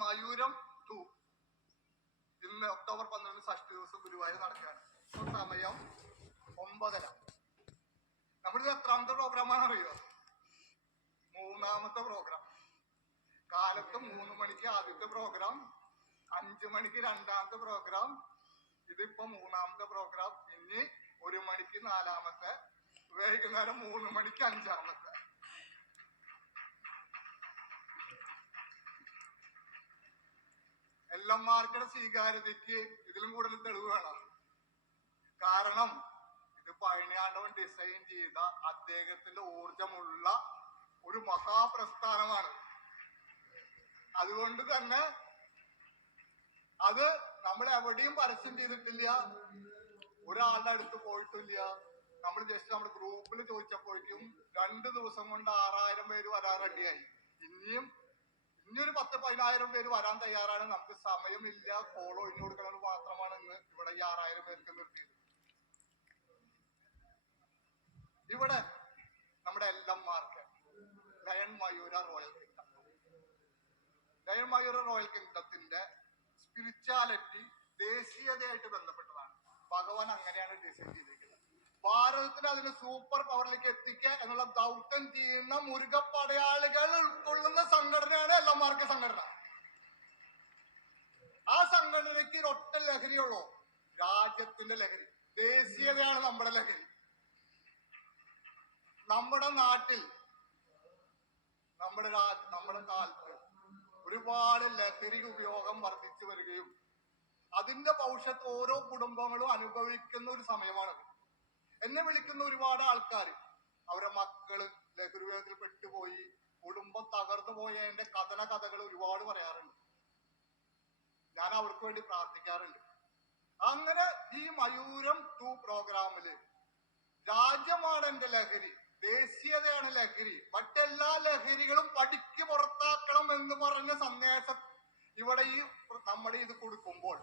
മയൂരം to. ഇന്ന് October പന്ത്രണ്ട് ഷഷ്ടി ദിവസം ഗുരുവായൂർ നടക്കുകയാണ്. സമയം ഒമ്പതര. നമ്മളിത് എത്രാമത്തെ പ്രോഗ്രാമാണ് അറിയോ മൂന്നാമത്തെ പ്രോഗ്രാം കാലത്ത് മൂന്ന് മണിക്ക് ആദ്യത്തെ പ്രോഗ്രാം അഞ്ചു മണിക്ക് രണ്ടാമത്തെ പ്രോഗ്രാം ഇതിപ്പോ മൂന്നാമത്തെ പ്രോഗ്രാം ഇനി ഒരു മണിക്ക് നാലാമത്തെ വൈകുന്നേരം മൂന്ന് മണിക്ക് അഞ്ചാമത്തെ. എല്ലന്മാർക്കുടെ സ്വീകാര്യതയ്ക്ക് ഇതിലും കൂടുതൽ തെളിവ് വേണം. കാരണം ഇത് പഴനിയാണ്ടവൻ ഡിസൈൻ ചെയ്ത അദ്ദേഹത്തിന്റെ ഊർജമുള്ള ഒരു മഹാപ്രസ്ഥാനമാണ്. അതുകൊണ്ട് തന്നെ അത് നമ്മൾ എവിടെയും പരസ്യം ചെയ്തിട്ടില്ല. ഒരാളുടെ അടുത്ത് പോയിട്ടില്ല. നമ്മൾ ജസ്റ്റ് നമ്മുടെ ഗ്രൂപ്പിൽ ചോദിച്ചപ്പോഴേക്കും രണ്ട് ദിവസം കൊണ്ട് ആറായിരം പേര് വരാൻ റെഡിയായി ഇനിയും ഇനിയൊരു പത്ത് പതിനായിരം പേര് വരാൻ തയ്യാറാണ്. നമുക്ക് സമയമില്ല. കോൾ ഒഴിഞ്ഞു കൊടുക്കുന്നത് മാത്രമാണ് ഇന്ന് ഇവിടെ ഈ ആറായിരം പേർക്ക് നിർത്തിയത്. ഇവിടെ നമ്മുടെ എല്ലാം mark lion Mayura royal kingdom. Lion Mayura royal കിങ്ഡത്തിന്റെ spirituality ദേശീയതയായിട്ട് ബന്ധപ്പെട്ടതാണ്. ഭഗവാൻ അങ്ങനെയാണ് ഡിസൈൻ ചെയ്തിരിക്കുന്നത് ഭാരതത്തിന് അതിന്റെ സൂപ്പർ പവറിലേക്ക് എത്തിക്കുക എന്നുള്ള ദൗത്യം ചെയ്യുന്ന മുരുകപ്പടയാളികൾ ഉൾക്കൊള്ളുന്ന സംഘടനയാണ് എല്ലമാർക്ക് സംഘടന. ആ സംഘടനയ്ക്ക് ഒറ്റ ലഹരിയുള്ളൂ. രാജ്യത്തിന്റെ ലഹരി. ദേശീയതയാണ് നമ്മുടെ ലഹരി. നമ്മുടെ നാട്ടിൽ നമ്മുടെ നമ്മുടെ കാലത്ത് ഒരുപാട് ലഹരി ഉപയോഗം വർദ്ധിച്ചു വരികയും അതിന്റെ ഭവിഷ്യത്ത് ഓരോ കുടുംബങ്ങളും അനുഭവിക്കുന്ന ഒരു സമയമാണ്. എന്നെ വിളിക്കുന്ന ഒരുപാട് ആൾക്കാർ അവരുടെ മക്കൾ ലഹരി ഉപയോഗത്തിൽ പെട്ടുപോയി കുടുംബം തകർന്നു പോയതിന്റെ കഥന കഥകൾ ഒരുപാട് പറയാറുണ്ട്. ഞാൻ അവർക്ക് വേണ്ടി പ്രാർത്ഥിക്കാറുണ്ട്. അങ്ങനെ ഈ മയൂരം ടു പ്രോഗ്രാമിൽ രാജ്യമാണ് എന്റെ ലഹരി ദേശീയതയാണ് ലഹരി മറ്റെല്ലാ ലഹരികളും പഠിക്ക് പുറത്താക്കണം എന്ന് പറഞ്ഞ സന്ദേശം ഇവിടെ ഈ നമ്മുടെ ഇത് കൊടുക്കുമ്പോൾ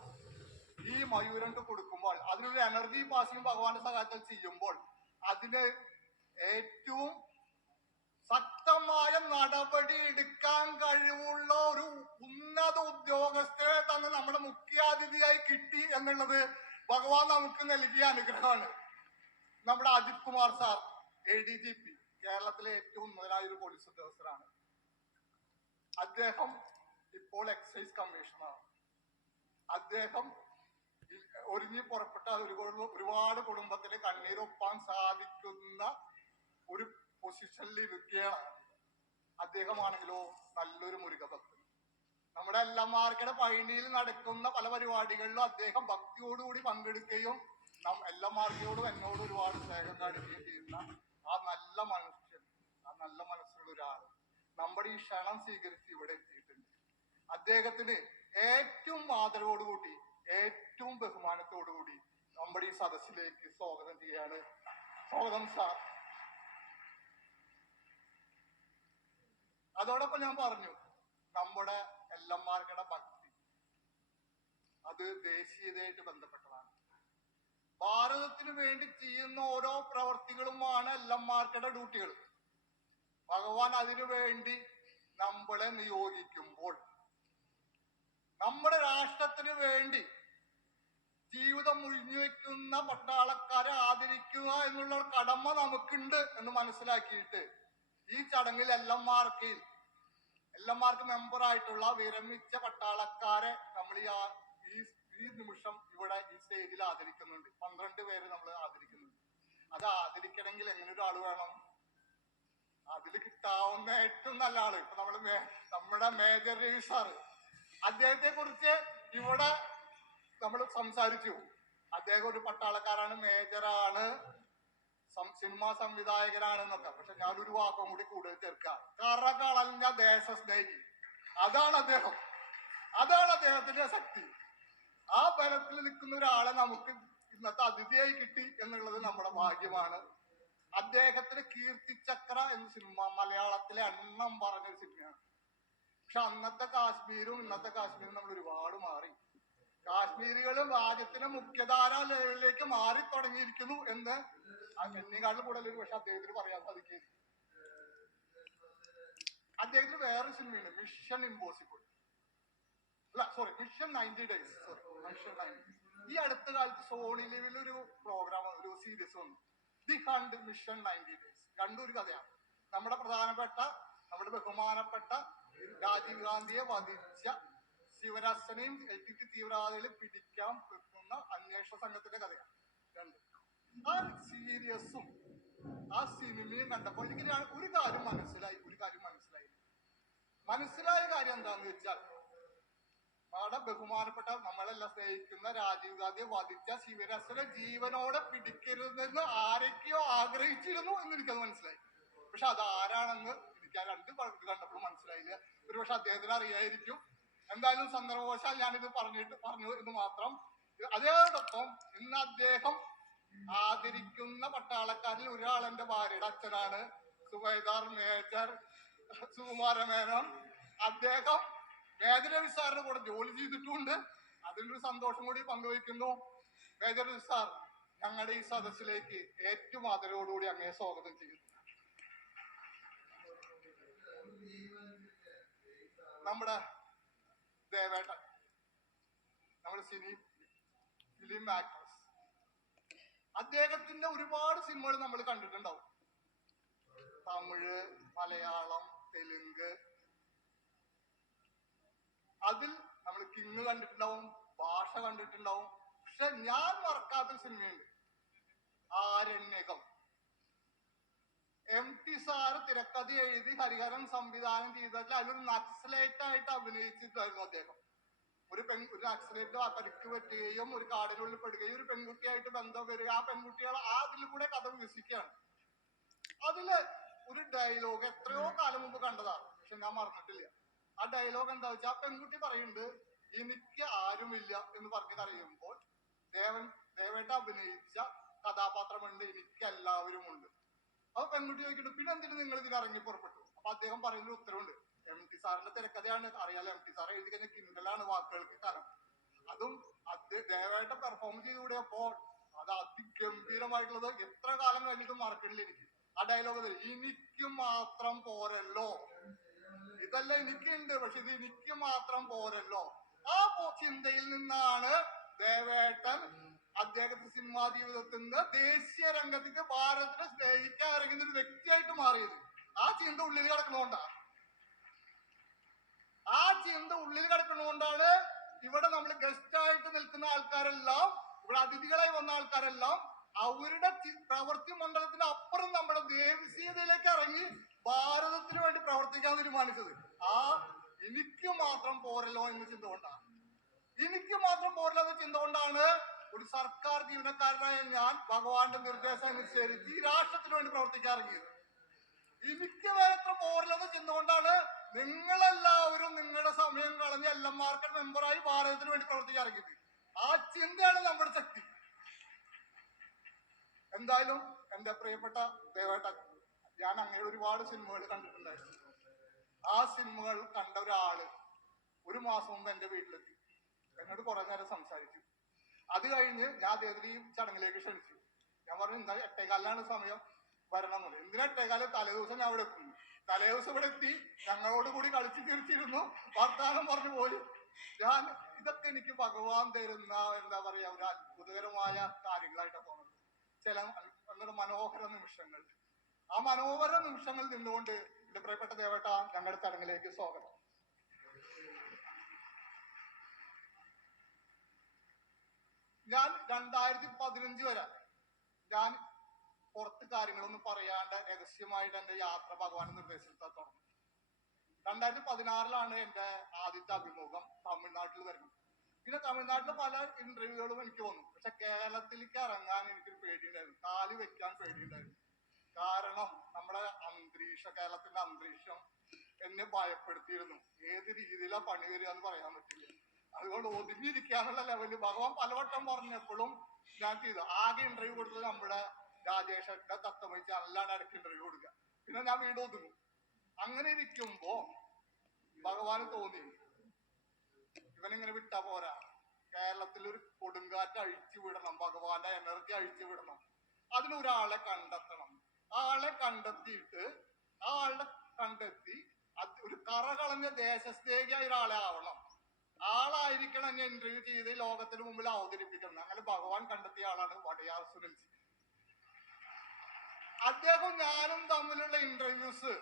ഈ മയൂരണ്ട് കൊടുക്കുമ്പോൾ അതിനൊരു എനർജി പാസിംഗ് ഭഗവാന്റെ സഹായത്താൽ ചെയ്യുമ്പോൾ അതിന് ഏറ്റവും ശക്തമായ നടപടി എടുക്കാൻ കഴിവുള്ള ഒരു ഉന്നത ഉദ്യോഗസ്ഥരെ തന്നെ നമ്മുടെ മുഖ്യാതിഥിയായി കിട്ടി എന്നുള്ളത് ഭഗവാൻ നമുക്ക് നൽകിയ അനുഗ്രഹമാണ്. നമ്മുടെ Ajith Kumar sir A D G P കേരളത്തിലെ ഏറ്റവും മുതലായ ഒരു പോലീസ് ഉദ്യോഗസ്ഥരാണ് അദ്ദേഹം ഇപ്പോൾ എക്സൈസ് കമ്മീഷണറാണ് അദ്ദേഹം ഒരുങ്ങി പുറപ്പെട്ട ഒരു ഒരുപാട് കുടുംബത്തിന് കണ്ണീരൊപ്പാൻ സാധിക്കുന്ന ഒരു പൊസിഷനിൽ ഇരിക്കുകയാണ് അദ്ദേഹമാണെങ്കിലോ നല്ലൊരു മുരുകഭക്തൻ. നമ്മുടെ എല്ലാമാർക്കടെ പഴനിയിൽ നടക്കുന്ന പല പരിപാടികളിലും അദ്ദേഹം ഭക്തിയോടുകൂടി പങ്കെടുക്കുകയും നാം എല്ലാമാർക്കയോടും എന്നോട് ഒരുപാട് സ്നേഹം കാണിക്കുകയും ചെയ്യുന്ന ആ നല്ല മനുഷ്യൻ ആ നല്ല മനസ്സുള്ള ഒരാൾ നമ്മുടെ ഈ ക്ഷണം സ്വീകരിച്ച് ഇവിടെ എത്തിയിട്ടുണ്ട്. അദ്ദേഹത്തിന് ഏറ്റവും ആദരവോടുകൂടി ഏറ്റവും ബഹുമാനത്തോടുകൂടി നമ്മുടെ ഈ സദസ്സിലേക്ക് സ്വാഗതം ചെയ്യാണ് സ്വാഗതം സാർ അതോടൊപ്പം ഞാൻ പറഞ്ഞു നമ്മുടെ എല്ലന്മാർക്കടെ ഭക്തി അത് ദേശീയതയായിട്ട് ബന്ധപ്പെട്ടതാണ്. ഭാരതത്തിന് വേണ്ടി ചെയ്യുന്ന ഓരോ പ്രവർത്തികളുമാണ് എല്ലന്മാർക്കടെ ഡ്യൂട്ടികൾ. ഭഗവാൻ അതിനു വേണ്ടി നമ്മളെ നിയോഗിക്കുമ്പോൾ നമ്മുടെ രാഷ്ട്രത്തിന് വേണ്ടി ജീവിതം മുഴിഞ്ഞു വെക്കുന്ന പട്ടാളക്കാരെ ആദരിക്കുക എന്നുള്ള കടമ നമുക്കുണ്ട് എന്ന് മനസ്സിലാക്കിയിട്ട് ഈ ചടങ്ങിൽ എല്ലന്മാർക്ക് എല്ലന്മാർക്ക് മെമ്പർ ആയിട്ടുള്ള വിരമിച്ച പട്ടാളക്കാരെ നമ്മൾ ഈ ഈ നിമിഷം ഇവിടെ ഈ സ്റ്റേജിൽ ആദരിക്കുന്നുണ്ട്. പന്ത്രണ്ട് പേര് നമ്മൾ ആദരിക്കുന്നുണ്ട്. അത് ആദരിക്കണമെങ്കിൽ എങ്ങനെ ഒരു ആൾ വേണം? അതിൽ കിട്ടാവുന്ന ഏറ്റവും നല്ല ആൾ. ഇപ്പൊ നമ്മൾ നമ്മുടെ മേജർ രവി സാറ് അദ്ദേഹത്തെ കുറിച്ച് ഇവിടെ നമ്മൾ സംസാരിച്ചു. അദ്ദേഹം ഒരു പട്ടാളക്കാരാണ് മേജറാണ് സിനിമാ സംവിധായകനാണെന്നൊക്കെ. പക്ഷെ ഞാനൊരു വാക്കും കൂടി കൂടുതൽ ചേർക്കാം. കറകളഞ്ഞ ദേശസ്നേഹി. അതാണ് അദ്ദേഹം. അതാണ് അദ്ദേഹത്തിന്റെ ശക്തി. ആ ബലത്തിൽ നിൽക്കുന്ന ഒരാളെ നമുക്ക് ഇന്നത്തെ അതിഥിയായി കിട്ടി എന്നുള്ളത് നമ്മുടെ ഭാഗ്യമാണ്. അദ്ദേഹത്തിന് കീർത്തിചക്ര എന്ന സിനിമ മലയാളത്തിലെ എണ്ണം പറഞ്ഞൊരു സിനിമയാണ്. പക്ഷെ അന്നത്തെ കാശ്മീരും ഇന്നത്തെ കാശ്മീരും നമ്മൾ ഒരുപാട് മാറി. കാശ്മീരികളും രാജ്യത്തിന്റെ മുഖ്യധാര ലെവലിലേക്ക് മാറി തുടങ്ങിയിരിക്കുന്നു എന്ന് ആ എന്നെക്കാട്ടിൽ കൂടുതൽ ഒരു പക്ഷെ അദ്ദേഹത്തിന് പറയാൻ സാധിക്കും അദ്ദേഹത്തിന് വേറെ സിനിമയാണ് മിഷൻ ഇമ്പോസിബിൾ അല്ല sorry mission ninety days sorry mission ninety ഈ അടുത്ത കാലത്ത് സോണി ലിവിൽ ഒരു പ്രോഗ്രാം ഒരു സീരീസ് വന്നു. The hunt mission ninety days രണ്ടും ഒരു കഥയാണ്. നമ്മുടെ പ്രധാനപ്പെട്ട നമ്മുടെ ബഹുമാനപ്പെട്ട രാജീവ് ഗാന്ധിയെ വധിച്ച ശിവരാസനെയും എൽ ടി ടി തീവ്രവാദികളെ പിടിക്കാൻ വെക്കുന്ന അന്വേഷണ സംഘത്തിന്റെ കഥയാണ്. രണ്ട്. ആ സീരിയസും ആ സിനിമയും കണ്ടപ്പോൾ എനിക്ക് ഒരു കാര്യം മനസ്സിലായി ഒരു കാര്യം മനസ്സിലായി. മനസ്സിലായ കാര്യം എന്താന്ന് വെച്ചാൽ നമ്മുടെ ബഹുമാനപ്പെട്ട നമ്മളെല്ലാം സ്നേഹിക്കുന്ന രാജീവ് ഗാന്ധിയെ വധിച്ച ശിവരാസനെ ജീവനോടെ പിടിക്കരുതെന്ന് ആരൊക്കെയോ ആഗ്രഹിച്ചിരുന്നു എന്ന് എനിക്കത് മനസ്സിലായി. പക്ഷെ അത് ആരാണെന്ന് എനിക്ക് ആ രണ്ട് കണ്ടപ്പോൾ മനസ്സിലായില്ല. ഒരു പക്ഷെ അദ്ദേഹത്തിന് അറിയായിരിക്കും. എന്തായാലും സന്ദർഭവശാൽ ഞാനിത് പറഞ്ഞിട്ട് പറഞ്ഞു എന്ന് മാത്രം. അതേടൊപ്പം ഇന്ന് അദ്ദേഹം ആദരിക്കുന്ന പട്ടാളക്കാരിൽ ഒരാൾ എന്റെ ഭാര്യയുടെ അച്ഛനാണ്. സുബൈദാർ മേജർ സുകുമാര മേനോൻ. അദ്ദേഹം മേജർ സാറിന് കൂടെ ജോലി ചെയ്തിട്ടുണ്ട്. അതിനൊരു സന്തോഷം കൂടി പങ്കുവയ്ക്കുന്നു. മേജർ സാർ ഞങ്ങളുടെ ഈ സദസ്സിലേക്ക് ഏറ്റവും ആദരവോടുകൂടി അങ്ങേ സ്വാഗതം ചെയ്യുന്നു. നമ്മുടെ ദേവേട്ടൻ നമ്മുടെ സിനി ഫിലിം ആക്ട്രസ് അദ്ദേഹത്തിന്റെ ഒരുപാട് സിനിമകൾ നമ്മൾ കണ്ടിട്ടുണ്ടാവും. തമിഴ് മലയാളം തെലുങ്ക്. അതിൽ നമ്മൾ കിങ് കണ്ടിട്ടുണ്ടാവും ഭാഷ കണ്ടിട്ടുണ്ടാവും. പക്ഷെ ഞാൻ മറക്കാത്ത സിനിമയുണ്ട്. ആരണ്യകം. എം ടി സാറ് തിരക്കഥ എഴുതി ഹരിഹരൻ സംവിധാനം ചെയ്തിട്ട് അതിലൊരു നക്സലേറ്റ് ആയിട്ട് അഭിനയിച്ചിട്ടായിരുന്നു അദ്ദേഹം. ഒരു പെൺ ഒരു നക്സലേറ്റ് പരിക്ക് പറ്റുകയും ഒരു കാടിനുള്ളിൽ പെടുകയും ഒരു പെൺകുട്ടിയായിട്ട് ബന്ധം വരിക ആ പെൺകുട്ടികൾ ആ അതിൽ കൂടെ കഥ വികസിക്കുകയാണ്. അതിൽ ഒരു ഡയലോഗ് എത്രയോ കാലം മുമ്പ് കണ്ടതാണ് പക്ഷെ ഞാൻ മറന്നിട്ടില്ല. ആ ഡയലോഗ് എന്താ വെച്ചാൽ ആ പെൺകുട്ടി പറയുന്നുണ്ട് എനിക്ക് ആരുമില്ല എന്ന് പറഞ്ഞ് കറിയുമ്പോൾ ദേവൻ ദേവേട്ട അഭിനയിച്ച കഥാപാത്രമുണ്ട് എനിക്ക് എല്ലാവരും ഉണ്ട് അപ്പൊ പെൺകുട്ടി ചോദിക്കുന്നു പിന്നെ എന്തിനു നിങ്ങൾ ഇതിൽ ഇറങ്ങി പുറപ്പെട്ടു? അപ്പൊ അദ്ദേഹം പറയുന്ന ഉത്തരം ഉത്തരവുണ്ട് എം ടി സാറിന്റെ തിരക്കഥയാണ് അറിയാലോ എം ടി സാർ എഴുതി കഴിഞ്ഞ കിണ്ടലാണ് വാക്കുകൾക്ക് കാരണം. അതും ദേവേട്ട പെർഫോം ചെയ്തുകൂടിയപ്പോൾ അത് അതിഗംഭീരമായിട്ടുള്ളത് എത്ര കാലം കഴിഞ്ഞിട്ടും മറക്കണില്ല എനിക്ക്. ആ ഡയലോഗ് എനിക്ക് മാത്രം പോരല്ലോ. ഇതല്ല എനിക്കുണ്ട് പക്ഷെ ഇത് എനിക്ക് മാത്രം പോരല്ലോ. ആ ചിന്തയിൽ നിന്നാണ് ദേവേട്ടൻ അദ്ദേഹത്തിന്റെ സിനിമാ നിന്ന് ദേശീയ രംഗത്തേക്ക് ഭാരതത്തിനെ സ്നേഹിക്കാൻ ഇറങ്ങുന്ന ഒരു വ്യക്തിയായിട്ട് മാറിയത്. ആ ചിന്ത ഉള്ളിൽ കിടക്കുന്നതുകൊണ്ടാ ആ ചിന്ത ഉള്ളിൽ കിടക്കുന്നതുകൊണ്ടാണ് ഇവിടെ നമ്മൾ ഗസ്റ്റ് ആയിട്ട് നിൽക്കുന്ന ആൾക്കാരെല്ലാം ഇവിടെ അതിഥികളായി വന്ന ആൾക്കാരെല്ലാം അവരുടെ പ്രവൃത്തി മണ്ഡലത്തിന് അപ്പുറം നമ്മുടെ ദേശീയതയിലേക്ക് ഇറങ്ങി ഭാരതത്തിന് വേണ്ടി പ്രവർത്തിക്കാൻ തീരുമാനിച്ചത്. ആ എനിക്ക് മാത്രം പോരല്ലോ എന്ന ചിന്ത കൊണ്ടാണ് എനിക്ക് മാത്രം പോരല്ലോ എന്ന ചിന്ത കൊണ്ടാണ് ഒരു സർക്കാർ ജീവനക്കാരനായ ഞാൻ ഭഗവാന്റെ നിർദ്ദേശം അനുസരിച്ച് ഈ രാഷ്ട്രത്തിന് വേണ്ടി പ്രവർത്തിക്കാറുണ്ട്. എനിക്ക് വേറെ പോരല്ലെന്ന് ചെന്നുകൊണ്ടാണ് കൊണ്ടാണ് നിങ്ങളെല്ലാവരും നിങ്ങളുടെ സമയം കളഞ്ഞ് എൽ എം മെമ്പറായി ഭാരതത്തിന് വേണ്ടി പ്രവർത്തിക്കാറുണ്ട്. ആ ചിന്തയാണ് നമ്മുടെ ശക്തി. എന്തായാലും എന്റെ പ്രിയപ്പെട്ട ദേവേട്ട ഞാൻ അങ്ങനെ ഒരുപാട് സിനിമകൾ കണ്ടിട്ടുണ്ടായിരുന്നു. ആ സിനിമകൾ കണ്ട ഒരാൾ ഒരു മാസം മുമ്പ് എന്റെ വീട്ടിലെത്തി. എന്നോട് കുറെ നേരം സംസാരിച്ചു. അത് കഴിഞ്ഞ് ഞാൻ അദ്ദേഹത്തിന് ഈ ചടങ്ങിലേക്ക് ക്ഷണിച്ചു. ഞാൻ പറഞ്ഞു എന്താ എട്ടേകാലിലാണ് സമയം. വരണം എന്ന് എന്തിനാ എട്ടേകാൽ? തലേദിവസം ഞാൻ അവിടെ എത്തുന്നു. തലേദിവസം ഇവിടെ എത്തി ഞങ്ങളോട് കൂടി കളിച്ചു ചിരിച്ചിരുന്നു. വർത്താനം പറഞ്ഞു പോയി. ഞാൻ ഇതൊക്കെ എനിക്ക് ഭഗവാൻ തരുന്ന എന്താ പറയാ ഒരു അത്ഭുതകരമായ കാര്യങ്ങളായിട്ടാണ് തോന്നുന്നത്. ചില നല്ലൊരു മനോഹര നിമിഷങ്ങൾ. ആ മനോഹര നിമിഷങ്ങൾ നിന്നുകൊണ്ട് എന്റെ പ്രിയപ്പെട്ട ദേവേട്ട ഞങ്ങളുടെ ചടങ്ങിലേക്ക് സ്വാഗതം. ഞാൻ രണ്ടായിരത്തി പതിനഞ്ച് വരെ ഞാൻ പുറത്ത് കാര്യങ്ങളൊന്നും പറയാണ്ട് രഹസ്യമായിട്ട് എന്റെ യാത്ര ഭഗവാൻ നിർദ്ദേശിച്ചാൽ തുടങ്ങി രണ്ടായിരത്തി പതിനാറിലാണ് എന്റെ ആദ്യത്തെ അഭിമുഖം തമിഴ്നാട്ടിൽ വരുന്നത്. പിന്നെ തമിഴ്നാട്ടിൽ പല ഇന്റർവ്യൂകളും എനിക്ക് വന്നു. പക്ഷെ കേരളത്തിലേക്ക് ഇറങ്ങാൻ എനിക്കൊരു പേടിയുണ്ടായിരുന്നു. കാൽ വെക്കാൻ പേടിയുണ്ടായിരുന്നു. കാരണം നമ്മുടെ അന്തരീക്ഷം കേരളത്തിന്റെ അന്തരീക്ഷം എന്നെ ഭയപ്പെടുത്തിയിരുന്നു. ഏത് രീതിയിലാ പണി വരിക എന്ന് പറയാൻ പറ്റില്ല. അതുകൊണ്ട് ഒതുങ്ങിയിരിക്കാനുള്ള ലെവലിൽ ഭഗവാൻ പലവട്ടം പറഞ്ഞപ്പോഴും ഞാൻ ചെയ്തു. ആകെ ഇന്റർവ്യൂ കൊടുത്തത് നമ്മുടെ രാജേഷന്റെ തത്വമൈ ചാനലിലാണ് ഇടയ്ക്ക് ഇന്റർവ്യൂ കൊടുക്കുക. പിന്നെ ഞാൻ വീണ്ടും ഒതുങ്ങും. അങ്ങനെ ഇരിക്കുമ്പോ ഭഗവാന് തോന്നി. ഇവനിങ്ങനെ വിട്ടാ പോരാ. കേരളത്തിൽ ഒരു കൊടുങ്കാറ്റ് അഴിച്ചു വിടണം. ഭഗവാന്റെ എനർജി അഴിച്ചു വിടണം. അതിനൊരാളെ കണ്ടെത്തണം. ആളെ കണ്ടെത്തിയിട്ട് ആ ആളെ കണ്ടെത്തി ഒരു കറകളഞ്ഞ ദേശസ്നേഹിയായ ഒരാളെ ആവണം. ആളായിരിക്കണം എന്നെ ഇന്റർവ്യൂ ചെയ്ത് ലോകത്തിന് മുമ്പിൽ അവതരിപ്പിക്കണം അങ്ങനെ ഭഗവാൻ കണ്ടെത്തിയ ആളാണ് വടയാർ സുനിൽജി അദ്ദേഹം ഞാനും തമ്മിലുള്ള ഇന്റർവ്യൂസ്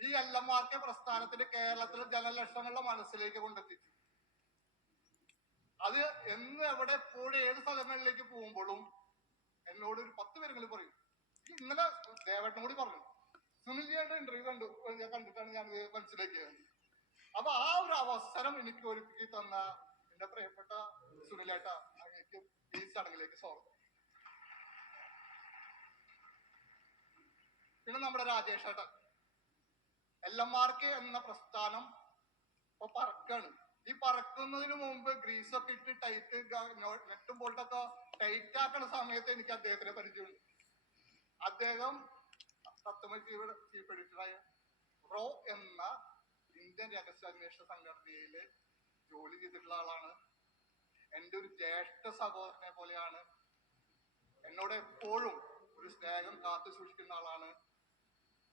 ഈ എൽ എം ആർ കെ പ്രസ്ഥാനത്തിന്റെ കേരളത്തിലെ ജനലക്ഷങ്ങളുടെ മനസ്സിലേക്ക് കൊണ്ടെത്തിച്ചു. അത് എന്ന് എവിടെ എപ്പോഴും ഏത് സ്ഥലങ്ങളിലേക്ക് പോകുമ്പോഴും എന്നോട് ഒരു പത്ത് പേരെങ്കിലും പറയും. ഇന്നലെ ദേവേട്ടനോട് പറഞ്ഞു. പറഞ്ഞു സുനിലിയുടെ ഇന്റർവ്യൂ കണ്ടു. ഞാൻ കണ്ടിട്ടാണ് ഞാൻ മനസ്സിലാക്കിയത്. അപ്പൊ ആ ഒരു അവസരം എനിക്ക് ഒരുക്കി തന്ന എന്റെ പ്രിയപ്പെട്ട സുനിലേട്ട അങ്ങേക്ക് ഈ ചടങ്ങിലേക്ക് സ്വാഗതം. പിന്നെ നമ്മുടെ രാജേഷ് ഏട്ടൻ. എൽ എം ആർ കെ എന്ന പ്രസ്ഥാനം ഇപ്പൊ പറക്കാണ്. ഈ പറക്കുന്നതിന് മുമ്പ് ഗ്രീസ് ഒക്കെ ഇട്ട് ടൈറ്റ് നെറ്റും ബോൾട്ടൊക്കെ ടൈറ്റ് ആക്കുന്ന സമയത്ത് എനിക്ക് അദ്ദേഹത്തിനെ പരിചയമുണ്ട്. അദ്ദേഹം ചീഫ് ചീഫ് എഡിറ്ററായ റോ എന്ന ഇന്ത്യൻ രഹസ്യാന്വേഷണ സംഘടനയിൽ ജോലി ചെയ്തിട്ടുള്ള ആളാണ്. എന്റെ ഒരു ജ്യേഷ്ഠ സഹോദരനെ പോലെയാണ്. എന്നോട് എപ്പോഴും ഒരു സ്നേഹം കാത്തു സൂക്ഷിക്കുന്ന ആളാണ്.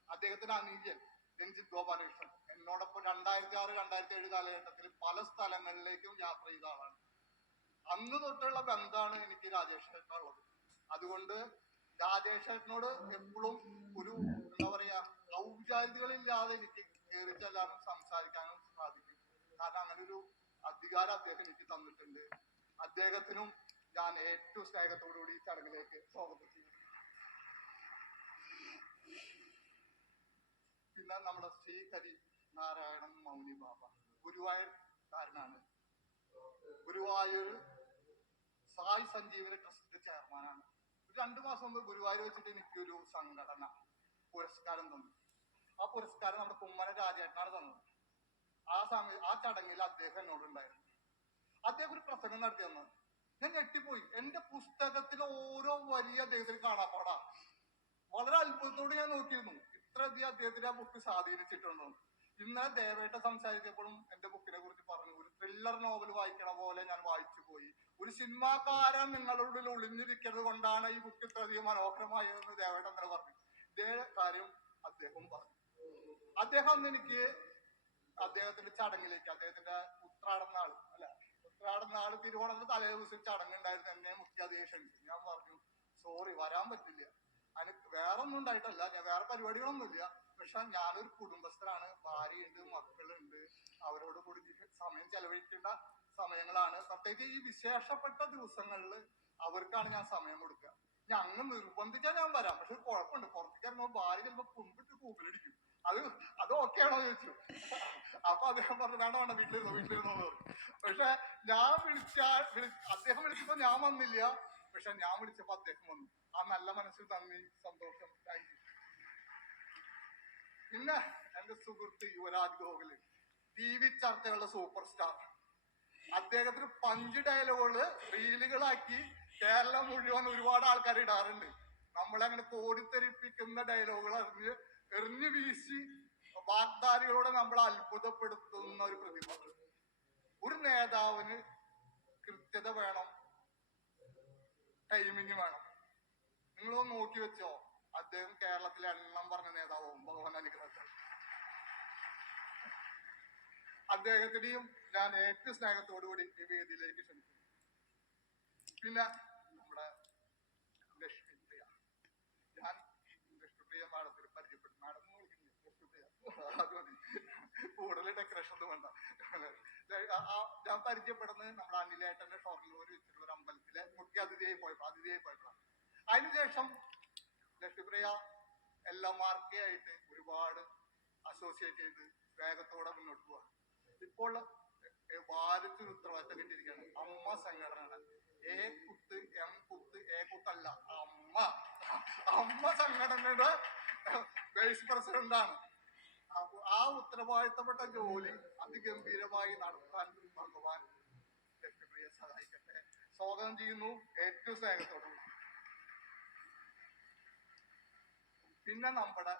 അദ്ദേഹത്തിന്റെ അനുജൻ രഞ്ജിത് ഗോപാലകൃഷ്ണൻ. എന്നോടൊപ്പം രണ്ടായിരത്തി ആറ് രണ്ടായിരത്തി ഏഴ് കാലഘട്ടത്തിൽ പല സ്ഥലങ്ങളിലേക്കും യാത്ര ചെയ്ത ആളാണ്. അന്ന് തൊട്ടുള്ള ബന്ധമാണ് എനിക്ക് രാജേഷ് ചേട്ടനുള്ളത് അതുകൊണ്ട് രാജേഷ് എപ്പോഴും ഒരു എന്താ പറയാ ഔപചാരികതകളില്ലാതെ എനിക്ക് കയറി ചെല്ലാനും സംസാരിക്കാനും സാധിക്കും. കാരണം അങ്ങനെ ഒരു അധികാരം അദ്ദേഹം എനിക്ക് തന്നിട്ടുണ്ട്. അദ്ദേഹത്തിനും ഞാൻ ഏറ്റവും സ്നേഹത്തോടുകൂടി ഈ ചടങ്ങിലേക്ക് സ്വാഗതം ചെയ്യുന്നു. പിന്നെ നമ്മുടെ ശ്രീ കരി നാരായണൻ മൗനി ബാബ ഗുരുവായൂർ കാരനാണ്. ഗുരുവായൂർ സായി സഞ്ജീവന ട്രസ്റ്റിന്റെ ചെയർമാനാണ്. ഒരു രണ്ടു മാസം മുമ്പ് ഗുരുവായൂർ വെച്ചിട്ട് എനിക്കൊരു സംഘടന പുരസ്കാരം തന്നു. ആ പുരസ്കാരം നമ്മുടെ കുമ്മന രാജേട്ടനാണ് തന്നത്. ആ സമയം ആ ചടങ്ങിൽ അദ്ദേഹം എന്നോടുണ്ടായിരുന്നു അദ്ദേഹം ഒരു പ്രസംഗം നടത്തി തന്നു. ഞാൻ ഞെട്ടിപ്പോയി. എന്റെ പുസ്തകത്തിലെ ഓരോ വലിയ അദ്ദേഹത്തിൽ കാണാപ്പാടാ. വളരെ അത്ഭുതത്തോട് ഞാൻ നോക്കിയിരുന്നു. ഇത്ര അധികം അദ്ദേഹത്തിന് ആ ബുക്ക് സ്വാധീനിച്ചിട്ടുണ്ടോ. ഇന്നലെ ദേവേട്ട സംസാരിച്ചപ്പോഴും എന്റെ ബുക്കിനെ കുറിച്ച് പറഞ്ഞു. ഒരു ത്രില്ലർ നോവൽ വായിക്കണ പോലെ ഞാൻ വായിച്ചു പോയി. ഒരു സിനിമാക്കാരൻ നിങ്ങളുടെ ഒളിഞ്ഞിരിക്കുന്നത് കൊണ്ടാണ് ഈ ബുക്ക് ഇത്ര ഇത്രയധികം മനോഹരമായതെന്ന് ദേവേട്ട ഇന്നലെ പറഞ്ഞു. ഇതേ കാര്യം അദ്ദേഹം പറഞ്ഞു. അദ്ദേഹം അന്ന് എനിക്ക് അദ്ദേഹത്തിന്റെ ചടങ്ങിലേക്ക് അദ്ദേഹത്തിന്റെ ഉത്രാടം നാൾ അല്ല ഉത്രാടം നാൾ തിരുവോണം തലേ ദിവസം ചടങ്ങുണ്ടായിരുന്നു എന്നെ മുഖ്യ അദ്ദേഹം ക്ഷണിച്ചു ഞാൻ പറഞ്ഞു സോറി വരാൻ പറ്റില്ല. അതിന് വേറെ ഒന്നും ഉണ്ടായിട്ടല്ല ഞാൻ വേറെ പരിപാടികളൊന്നുമില്ല. പക്ഷെ ഞാനൊരു കുടുംബസ്ഥനാണ് ഭാര്യയുണ്ട് മക്കളുണ്ട്. അവരോട് കൂടി സമയം ചെലവഴിക്കേണ്ട സമയങ്ങളാണ്. പ്രത്യേകിച്ച് ഈ വിശേഷപ്പെട്ട ദിവസങ്ങളിൽ അവർക്കാണ് ഞാൻ സമയം കൊടുക്കുക. ഞാൻ അങ്ങ് നിർബന്ധിച്ചാൽ ഞാൻ വരാം. പക്ഷെ കുഴപ്പമുണ്ട്. പുറത്തേക്ക് ഇറങ്ങുമ്പോൾ ഭാര്യ ചിലപ്പോ കുമ്പിട്ട് കൂപ്പിലടിക്കും അത് അത് ഓക്കെ ആണോ ചോദിച്ചു. അപ്പൊ അദ്ദേഹം പറഞ്ഞു വേണ്ട വേണ്ട വീട്ടിലിരുന്നോ വീട്ടിലിരുന്നോ പറഞ്ഞു. പക്ഷെ ഞാൻ വിളിച്ചാൽ വിളി അദ്ദേഹം വിളിച്ചപ്പോ ഞാൻ വന്നില്ല. പക്ഷെ ഞാൻ വിളിച്ചപ്പോ അദ്ദേഹം വന്നു. ആ നല്ല മനസ്സിൽ നന്ദി സന്തോഷം താങ്ക് യു പിന്നെ എന്റെ സുഹൃത്ത് യുവരാജ് ഗോകുൽ ടി വി ചർച്ചകളുടെ സൂപ്പർ സ്റ്റാർ. അദ്ദേഹത്തിന് പഞ്ച് ഡയലോഗുകൾ റീലുകളാക്കി കേരളം മുഴുവൻ ഒരുപാട് ആൾക്കാർ ഇടാറുണ്ട്. നമ്മളെ അങ്ങനെ കോടിത്തെരിപ്പിക്കുന്ന ഡയലോഗുകൾ അറിഞ്ഞ് എറിഞ്ഞു വീശി വാഗ്ദാനികളോടെ നമ്മൾ അത്ഭുതപ്പെടുത്തുന്ന ഒരു പ്രതിഭ. ഒരു നേതാവിന് കൃത്യത വേണം ടൈമിങ് വേണം. നിങ്ങളൊന്ന് നോക്കി വെച്ചോ. അദ്ദേഹം കേരളത്തിലെ എണ്ണം പറഞ്ഞ നേതാവും ഭഗവാൻ അനുഗ്രഹത്തിൽ. അദ്ദേഹത്തിനെയും ഞാൻ ഏറ്റവും സ്നേഹത്തോടുകൂടി ഈ വേദിയിലേക്ക് ക്ഷണിക്കുന്നു. പിന്നെ നമ്മുടെ ലക്ഷ്മി പ്രിയ ഞാൻ ലക്ഷ്മിപ്രിയ മാഡത്തിൽ പരിചയപ്പെട്ടു മാഡം എന്ന് വിളിക്കുന്നു ലക്ഷ്മിപ്രിയ അത് മതി കൂടുതൽ ഡെക്കറേഷൻ ഒന്നും വേണ്ട. ഞാൻ പരിചയപ്പെടുന്നത് നമ്മുടെ അനിലേട്ടന്റെ ഷൊർണൂർ വെച്ചിട്ടുള്ള ഒരു അമ്പലത്തിലെ മുഖ്യ അതിഥിയായി പോയപ്പോ അതിഥിയായി പോയപ്പോഴാണ് അതിനുശേഷം ലക്ഷ്മിപ്രിയ എല്ലാം മാർക്കയായിട്ട് ഒരുപാട് അസോസിയേറ്റ് ചെയ്ത് വേഗത്തോടെ മുന്നോട്ട് പോവാ ഇപ്പോൾ ഭാരത്തിന് ഉത്തരവാദിത്തം കിട്ടിയിരിക്കുകയാണ്. അമ്മ സംഘടനയാണ് എ കുത്ത് എം കുത്ത് എ കുത്തല്ല അമ്മ. അമ്മ സംഘടനയുടെ വൈസ് പ്രസിഡന്റാണ് ആ ഉത്തരവാദിത്തപ്പെട്ട ജോലി അതിഗംഭീരമായി നടത്താൻ ഭഗവാൻ ലക്ഷ്മിപ്രിയ സഹായിക്കട്ടെ. സ്വാഗതം ചെയ്യുന്നു. ഏറ്റവും സ്നേഹത്തോടും. പിന്നെ നമ്മുടെ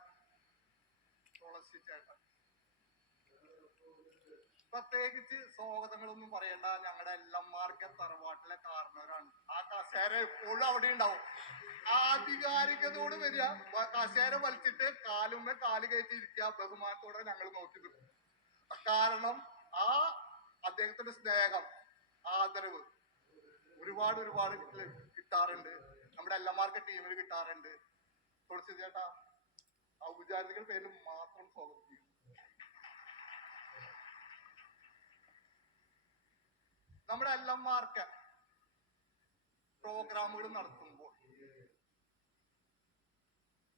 തുളസി ചേട്ടൻ. പ്രത്യേകിച്ച് സ്വാഗതങ്ങളൊന്നും പറയണ്ട. ഞങ്ങളുടെ എല്ലന്മാർക്ക് തറവാട്ടിലെ കാരണവരാണ്. ആ കസേര എപ്പോഴും അവിടെ ഉണ്ടാവും. ആധികാരികതയോട് വരിക. കസേര വലിച്ചിട്ട് കാലുമ്മ കാൽ കയറ്റി ഇരിക്കുക. ബഹുമാനത്തോടെ ഞങ്ങൾ നോക്കി നിൽക്കും. കാരണം ആ അദ്ദേഹത്തിന്റെ സ്നേഹം ആദരവ് ഒരുപാട് ഒരുപാട് കിട്ട- കിട്ടാറുണ്ട്. നമ്മുടെ എല്ലാമാർക്ക് ടീമിൽ കിട്ടാറുണ്ട്. തുളസി ചേട്ടാ ഔപചാരിക പേരിൽ മാത്രം സ്വാഗതം ചെയ്യും നമ്മുടെ എല്ലാമാർക്ക് പ്രോഗ്രാമുകൾ നടത്തുമ്പോൾ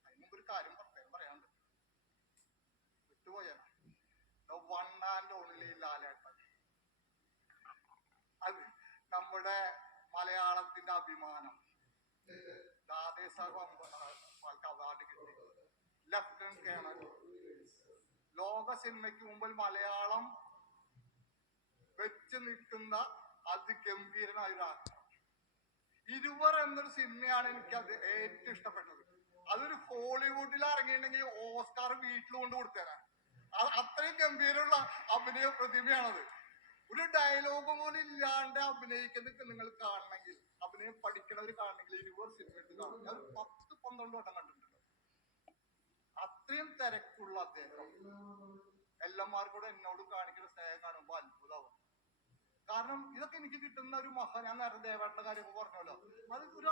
അതിന് മുമ്പ് ഒരു കാര്യം പ്രത്യേകം പറയാനുണ്ട്. വിട്ടുപോയാ വൺ ആൻഡ് ഓൺലി ലാലേട്ടൻ. അത് നമ്മുടെ മലയാളത്തിന്റെ അഭിമാനം. ദാദേസാഹ് അവാർഡ് കിട്ടി ലഫ്റ്റനന്റ് കേണൽ ലോക സിനിമയ്ക്ക് മുമ്പിൽ മലയാളം വെച്ച് നിൽക്കുന്ന അതിഗംഭീരനായ ഒരാൾ ഇരുവർ എന്നൊരു സിനിമയാണ് എനിക്ക് അത് ഏറ്റവും ഇഷ്ടപ്പെട്ടത്. അതൊരു ഹോളിവുഡിൽ ഇറങ്ങിയിട്ടുണ്ടെങ്കിൽ ഓസ്കാർ വീട്ടിൽ കൊണ്ട് കൊടുത്തേരാൻ അ- അത്രയും ഗംഭീരമുള്ള അഭിനയ പ്രതിമയാണത് ഒരു ഡയലോഗ് പോലും ഇല്ലാണ്ട് അഭിനയിക്കുന്നത് നിങ്ങൾ കാണണമെങ്കിൽ അഭിനയം പഠിക്കണവർ കാണണമെങ്കിൽ ഇരുവർ സിനിമ എടുത്ത് കാണും. ഞാൻ പത്ത് പന്ത്രണ്ട് വട്ടം കണ്ടിട്ടുണ്ട്. അത്രയും തിരക്കുള്ള അദ്ദേഹം. എല്ലാമാർക്കൂടെ എന്നോട് കാണിക്കുന്ന സ്നേഹം കാണുമ്പോൾ അത്ഭുതമാവും. കാരണം ഇതൊക്കെ എനിക്ക് കിട്ടുന്ന ഒരു മഹാ ഞാൻ നേരത്തെ ദേവേട്ടന്റെ കാര്യമൊക്കെ പറഞ്ഞല്ലോ. അത് ഒരു